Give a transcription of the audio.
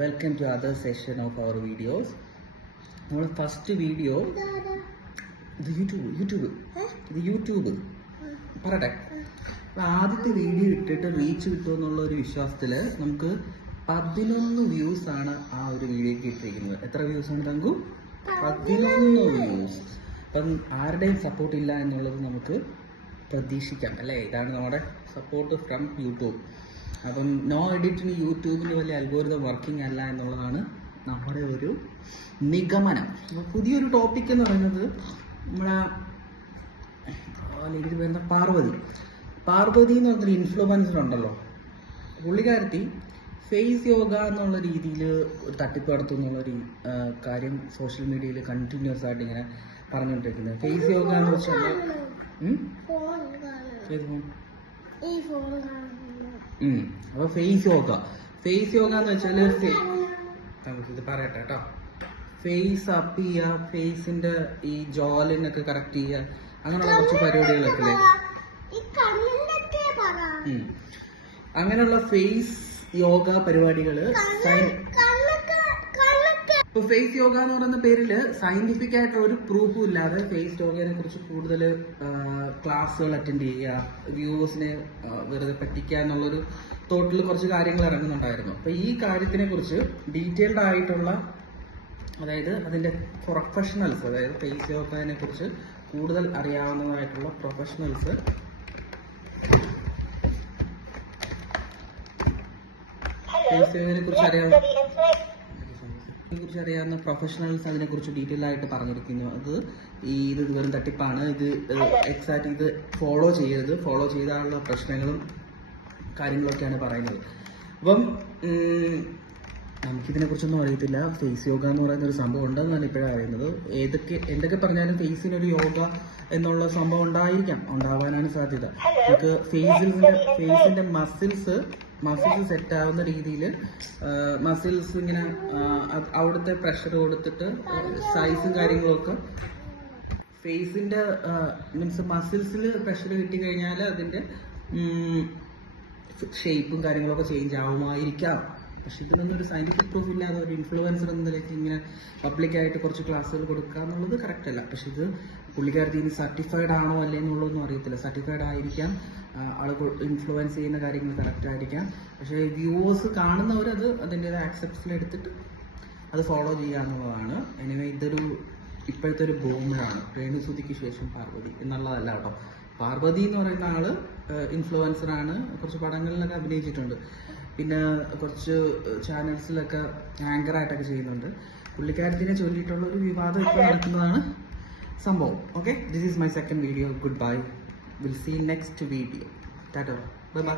Welcome to other session of our videos. Our first video, the YouTube. പറയട്ടെ. അപ്പോൾ ആദ്യത്തെ video ഇട്ടിട്ട് reach കിട്ടുമെന്നുള്ള ഒരു വിശ്വാസത്തിൽ നമുക്ക് 11 വ്യൂസ് ആണ് ആ ഒരു വീഡിയോക്ക് ഇട്ടിരിക്കുന്നത്. എത്ര വ്യൂസ് ആണ് തങ്കു? 11 വ്യൂസ്. അപ്പം ആരുടെയും സപ്പോർട്ട് ഇല്ല എന്നുള്ളത് നമുക്ക് പ്രതീക്ഷിക്കാം അല്ലേ? ഇതാണ് നമ്മുടെ സപ്പോർട്ട് ഫ്രം യൂട്യൂബ്. അപ്പം നോ എഡിറ്റിന് യൂട്യൂബിന് വലിയ അൽഗോരിതം വർക്കിംഗ് അല്ല എന്നുള്ളതാണ് നമ്മുടെ ഒരു നിഗമനം. അപ്പോൾ പുതിയൊരു ടോപ്പിക് എന്ന് പറയുന്നത് നമ്മുടെ പാർവതി എന്ന് പറഞ്ഞൊരു ഇൻഫ്ലുവൻസർ ഉണ്ടല്ലോ. പുള്ളിക്കാരത്തി ഫേസ് യോഗ എന്നുള്ള രീതിയിൽ തട്ടിപ്പ് നടത്തും എന്നുള്ളൊരു കാര്യം സോഷ്യൽ മീഡിയയിൽ കണ്ടിന്യൂസ് ആയിട്ട് ഇങ്ങനെ പറഞ്ഞുകൊണ്ടിരിക്കുന്നത്. ഫേസ് യോഗ എന്ന് വെച്ചാൽ അപ്പൊ ഫേസ് യോഗ എന്ന് വെച്ചാൽ ഇത് പറയട്ടെ കേട്ടോ. ഫേസ് അപ്പ് ചെയ്യുക, ഫേസിന്റെ ഈ ജോലിനൊക്കെ കറക്റ്റ് ചെയ്യുക, അങ്ങനെയുള്ള കുറച്ച് പരിപാടികളൊക്കെ അല്ലേ. അങ്ങനെയുള്ള ഫേസ് യോഗ പരിപാടികള് ഇപ്പൊ ഫേസ് യോഗ എന്ന് പറയുന്ന പേരില് സയന്റിഫിക് ആയിട്ടുള്ള ഒരു പ്രൂഫും ഇല്ലാതെ ഫേസ് യോഗയെ കുറിച്ച് കൂടുതൽ ക്ലാസ്സുകൾ അറ്റൻഡ് ചെയ്യുക, വ്യൂവേഴ്സിനെ വെറുതെ പറ്റിക്കുക എന്നുള്ളൊരു തോട്ടിൽ കുറച്ച് കാര്യങ്ങൾ ഇറങ്ങുന്നുണ്ടായിരുന്നു. അപ്പൊ ഈ കാര്യത്തിനെ കുറിച്ച് ഡീറ്റെയിൽഡ് ആയിട്ടുള്ള, അതായത് അതിന്റെ പ്രൊഫഷണൽസ്, അതായത് ഫേസ് യോഗയെ കുറിച്ച് കൂടുതൽ അറിയാവുന്നതായിട്ടുള്ള പ്രൊഫഷണൽസ് ഫേസ് യോഗയെ കുറിച്ച് അറിയാവുന്ന പ്രൊഫഷണൽസ് അതിനെക്കുറിച്ച് ഡീറ്റെയിൽ ആയിട്ട് പറഞ്ഞിരിക്കുന്നു. ഇത് വെറും തട്ടിപ്പാണ്, ഇത് എക്സാക്ട് ഇത് ഫോളോ ചെയ്താലുള്ള പ്രശ്നങ്ങളും കാര്യങ്ങളൊക്കെയാണ് പറയുന്നത്. അപ്പം നമുക്കിതിനെ കുറിച്ചൊന്നും അറിയത്തില്ല. ഫേസ് യോഗ എന്ന് പറയുന്ന ഒരു സംഭവം ഉണ്ടെന്നാണ് ഇപ്പോഴാണ് അറിയുന്നത്. എന്തൊക്കെ പറഞ്ഞാലും ഫേസിനൊരു യോഗ എന്നുള്ള സംഭവം ഉണ്ടാവാനാണ് സാധ്യത. നമുക്ക് ഫേസിന്റെ മസിൽസ് സെറ്റ് ആവുന്ന രീതിയിൽ മസിൽസ് ഇങ്ങനെ അവിടുത്തെ പ്രഷർ കൊടുത്തിട്ട് സൈസും കാര്യങ്ങളൊക്കെ ഫേസിന്റെ മീൻസ് മസിൽസിൽ പ്രഷർ കിട്ടിക്കഴിഞ്ഞാൽ അതിന്റെ ഷേപ്പും കാര്യങ്ങളൊക്കെ ചേഞ്ച് ആവുമായിരിക്കാം. പക്ഷെ ഇതിനൊന്നും ഒരു സയന്റിഫിക് പ്രൂഫ് ഇല്ലാതെ ഒരു ഇൻഫ്ലുവൻസർ എന്ന നിലയ്ക്ക് ഇങ്ങനെ പബ്ലിക്കായിട്ട് കുറച്ച് ക്ലാസ്സുകൾ കൊടുക്കുക എന്നുള്ളത് കറക്റ്റ് അല്ല. പക്ഷെ ഇത് പുള്ളിക്കാരത്തി ഇനി സർട്ടിഫൈഡ് ആണോ അല്ലേ എന്നുള്ളതൊന്നും അറിയത്തില്ല. സർട്ടിഫൈഡ് ആയിരിക്കാം, ആളുകൾ ഇൻഫ്ലുവൻസ് ചെയ്യുന്ന കാര്യങ്ങൾ കറക്റ്റ് ആയിരിക്കാം. പക്ഷേ വ്യൂവേഴ്സ് കാണുന്നവർ അതിൻ്റെതായ ആക്സെപ്റ്റ്സിലെടുത്തിട്ട് അത് ഫോളോ ചെയ്യുക എന്നുള്ളതാണ്. എനിവേ ഇപ്പോഴത്തെ ഒരു ബൂമറാണ് രേണുസുതിക്ക് ശേഷം പാർവതി എന്നുള്ളതല്ല കേട്ടോ. പാർവതി എന്ന് പറയുന്ന ആള് ഇൻഫ്ലുവൻസറാണ്, കുറച്ച് പടങ്ങളിലൊക്കെ അഭിനയിച്ചിട്ടുണ്ട്, പിന്നെ കുറച്ച് ചാനൽസിലൊക്കെ ആങ്കറായിട്ടൊക്കെ ചെയ്യുന്നുണ്ട്. പുള്ളിക്കാരത്തിനെ ചൊല്ലിയിട്ടുള്ള ഒരു വിവാദം ഇപ്പോൾ നടക്കുന്നതാണ് സംഭവം. Okay, this is my second video. Good bye, will see next video. Tata, bye by.